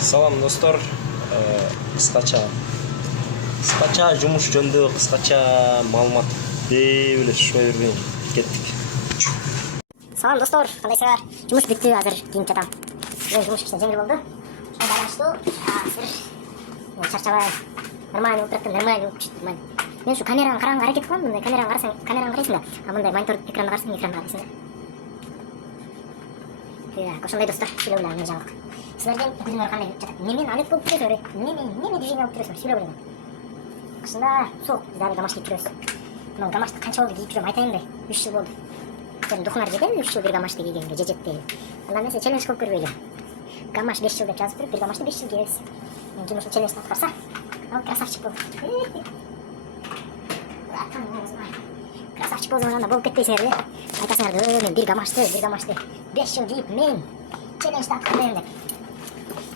Салам достор, кыскача жумуш жөнүндө кыскача маалымат берип эле ушуга бербейин кеттик. Салам достор, кандайсыңар? Жумуш бүттү, азыр кийинип жатам. Жумуш кичине жеңил болду. Ошондо байланыштуу. Азыр чарчабай, нормально болуп жатты, нормально болуп чыкты. Мен ушу камерага караганга аракет кылам, мындай камерага карасаң, камерага карайсың да, а мындай монитор экранга карасаң, экранга карайсың да. Так, ошондой достор, сүйлөп эле эмне жаңылык. Силердин күнүңөр кандай өтүп жатат? Немен алек болуп жүрөсүңөр? Неме движение алып жүрөсүңөр? Сүйлөп эле. Акшында суук, биз дагы гамаш кийип жүрөбүз. Мына гамашты канча болду кийип жүрөм айтайын да, 3 жыл болду. Сен духунар жеден 3 жыл бир гамашты кийгенге жежеттеги. Андан эмесе челлендж кылып көрбөйлү. Гамаш 5 жыл деп жазып туруп, бир гамашты 5 жыл кийебиз. Мен кийин ушул челленджди аткарса, ал красавчик болду. Красавчик болсоң анда болуп кетпейсиңер эле. Айтасыңар да, мен бир гамашты 5 жыл кийип мен челленджди аткардым деп.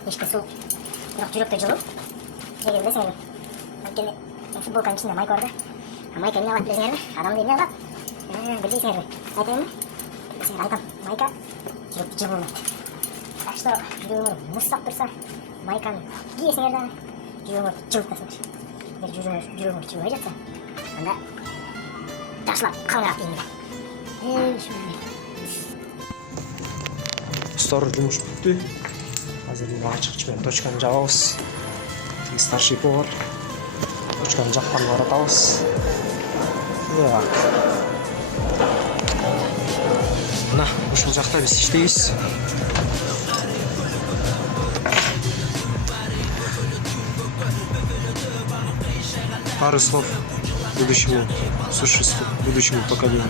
Ешке суук, бирок жүрөктө жылуу. Неге билесиңерби? Анткени футболканын ичинде майка бар да. А майка эмне алат билесиңерби? Адамды эмне алат? Билбейсиңерби? Айтайынбы? Сен айтам, майка жүрөктү жылуулайт. Так что жүрөгүңөр муздап турса, майканы кийесиңер да жүрөгүңөрдү жылытасыңар. Эгер жүрөгүңөр жылыбай жатса, анда ташлап калыңар дейм эле. Достор, жумуш бүттү. Азыр мына ачыкчы менен точканы жабабыз. Тиги старший повар. Точканы жакканды каратабыз. Так. Мына ушул жакта биз иштейбиз. Пару слов будущему существу, будущему поколению.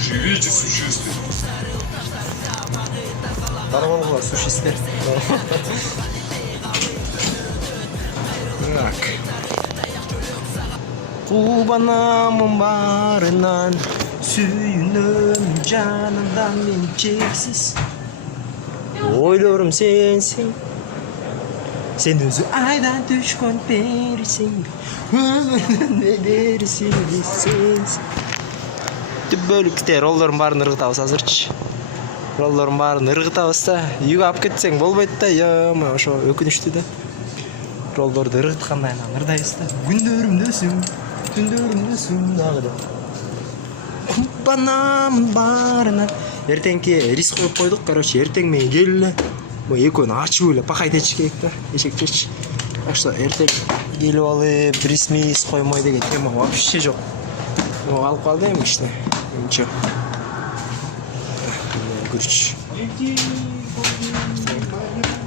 Живите, существуйте. Нормально, существер. Так. Кубанамын барынан, сүйүнөм жанымдан мен чексиз. Ойлорум сенсиң, сен өзү айдан түшкөн перисиң, өмүрдүн берисиң сенсиң. Түбөлүктөр ролдордун баарын ыргытабыз азырчы. Ролдордун баарын ыргытабыз да, үйгө алып кетсең болбойт да, ёма, ошо өкүнүчтүү да. Ролдорду ыргыткандай ырдайбыз да. Күндөрүмдөсүң, түндөрүмдөсүң дагы да. Кубанамын барынан. Эртеңки рис коюп койдук, короче, эртең менен келиле. Бу экөөнү ачып эле пакайт этиш керек да, эшекчечи. Так что эртең келип алып, рис коймой деген тема вообще жок. Могу алып калды эми иште. Ничего. Күрүч.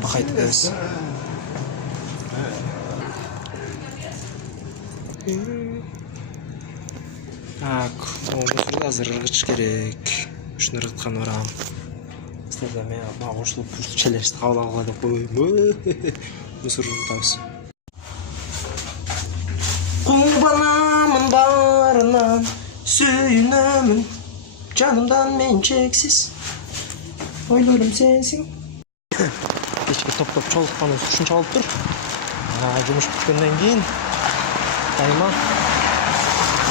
Пакайт эс. Так, мусорду азыр ыргытыш керек. Ушуну ыргытканы барам. Силерде мен мага кошулуп ушул челленджди кабыл алгыла деп койбойм. Мусор ыргытабыз. Кубанамын барынан, сүйүнөмүн жанымдан мен чексиз. Ойлорум сенсиң. Кечке топтоп чолукканыбыз ушунча болуп тур. Жумуш бүткөндөн кийин кайма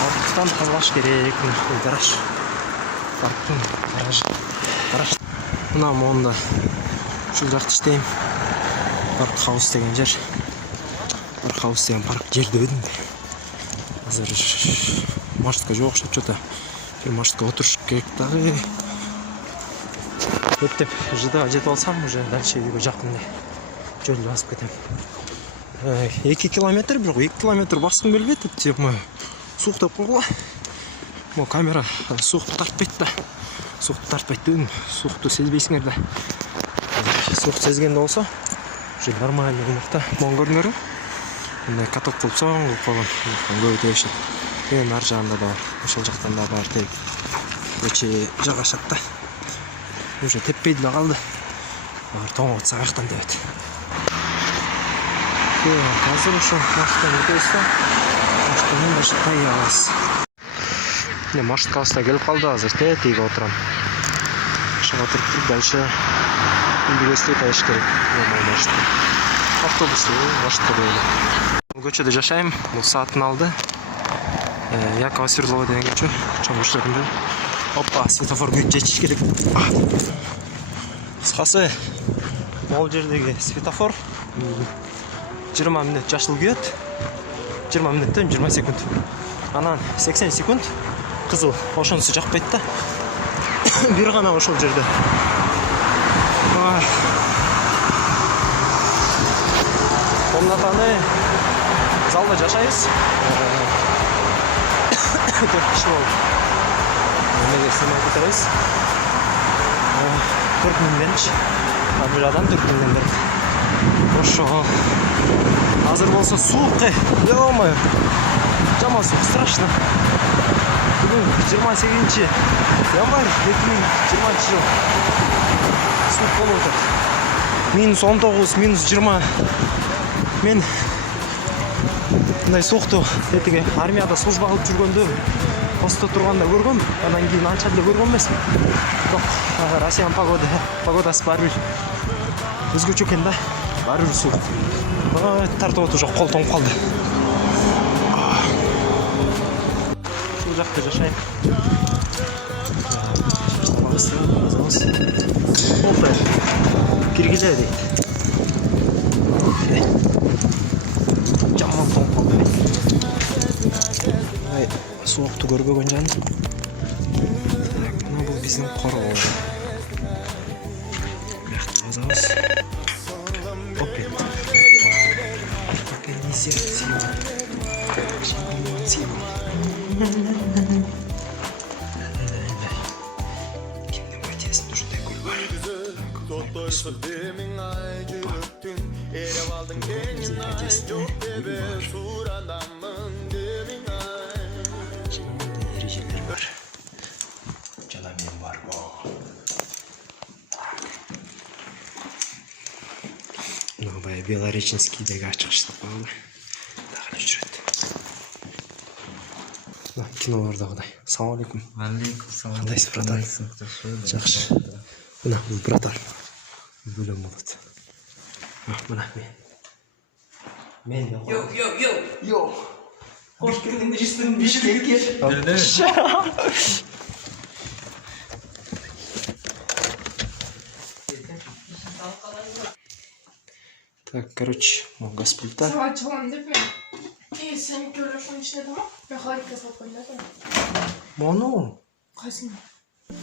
Артыстан калбаш керек. Гараж. Парктын гараж. Мына монда ушул жакта иштейм. Парк хаус деген жер. Парк хаус деген парк жерде өдүм. Азыр маршрутка жок окшоп жатат. Маршрутка отуруш керек дагы. Өттеп жыдыга жетип алсам уже дальше үйгө жакын эле жолду басып кетем. 2 километр, бирок 2 километр баскым келбейт. Тема сууктап койгула. Бу камера суукту тартпайт да. Суукту тартпайт дедим. Суукту сезбейсиңер да. Суук сезгенде болсо, уже нормально мыкта мон көрүнөрү. Мындай каток кылып соң кылып койгон. Көбөйтө беришет. Эми ар жагында да бар. Ошол жактан да бар тек. Өчө жагашат да. Уже теппей деле калды. Бар тоңот сагактан дебет. Азыр ошо маршруттан өтөбүз да. Маршруттан баштай алабыз. Мына маршрутка аста келип калды азыр, тиги отурам. Ошого отуруп туруп дальше Индигөстү тайыш керек. Маршрут. Автобусту маршрутка келди. Бул көчөдө жашайм. Бул сааттын алды. Якова Свердлова деген көчө. Чоң көчөдө. Опа, светофор жетиш керек. Кыскасы Ол жердегі светофор 20 минут жашыл күйөт. 20 минуттан 20 секунд. Анан 80 секунд кызыл. Ошонусу жакпайт да. Бир гана ошол жерде. Комнатаны залда жашайбыз. 4 киши болуп. Эмеге сыймай кетебиз. 4 миңденчи. Бир адам 4 миңден берет. Ошо. Азыр болсо суук. Ё-моё. Жаман суук, страшно. Бүгүн 28 январь 2020 жыл. Суук болуп атат. -19, -20. Мен мындай суукту этиге армияда служба кылып жүргөндө постто турганда көргөм. Андан кийин анча эле көргөн эмесмин. Бирок Россиянын погодасы баары бир өзгөчө экен да. Баары бир суук. Тартып отур жок, кол тоңуп калды. Ушул жакта жашайм. Опа. Киргизе дейт. Жаман тоңуп калды. Суукту көрбөгөн жан. Мына бул биздин короо. Бияқта казабыз. Опет. Кимдин патиясын ушундай гүл бар. Erежелер бар. Жана мен бар. Новая Белореченскийдеги ачкычтык багы. Дагы жүрөт. Кинолордагыдай. Assalomu alaykum. Алейкум салам. Кандайсыз, братан? Жакшы. Мына бул братан. Бөлөм болот. Мына мен. Йо. Кош келдиң дейсиң, Бишкекке. Так, короче, газ пульта. Açalım değil mi? Sen telefon içine tamam. Ben harika sapayım da. Мону. Kaysın.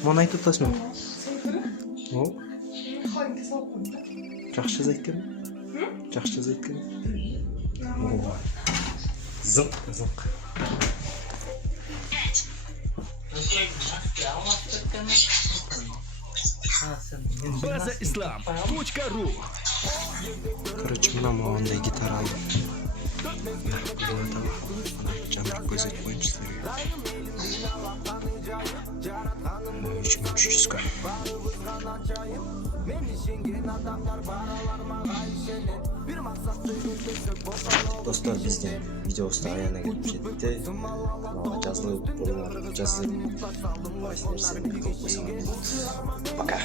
Мону айтып атасың. Sen kırı. О, Harika sapayım da. жакшы жаза экен. Жакшы жаза экен. Зыңк. Базаислам.ру. Короче, мына моундай гитара алдым. Жанр көзөт боюнча силерге. 3300га. Достор, биздин видеобузду аягына келип жетти. Жазылып болуңар, жазып. Пока.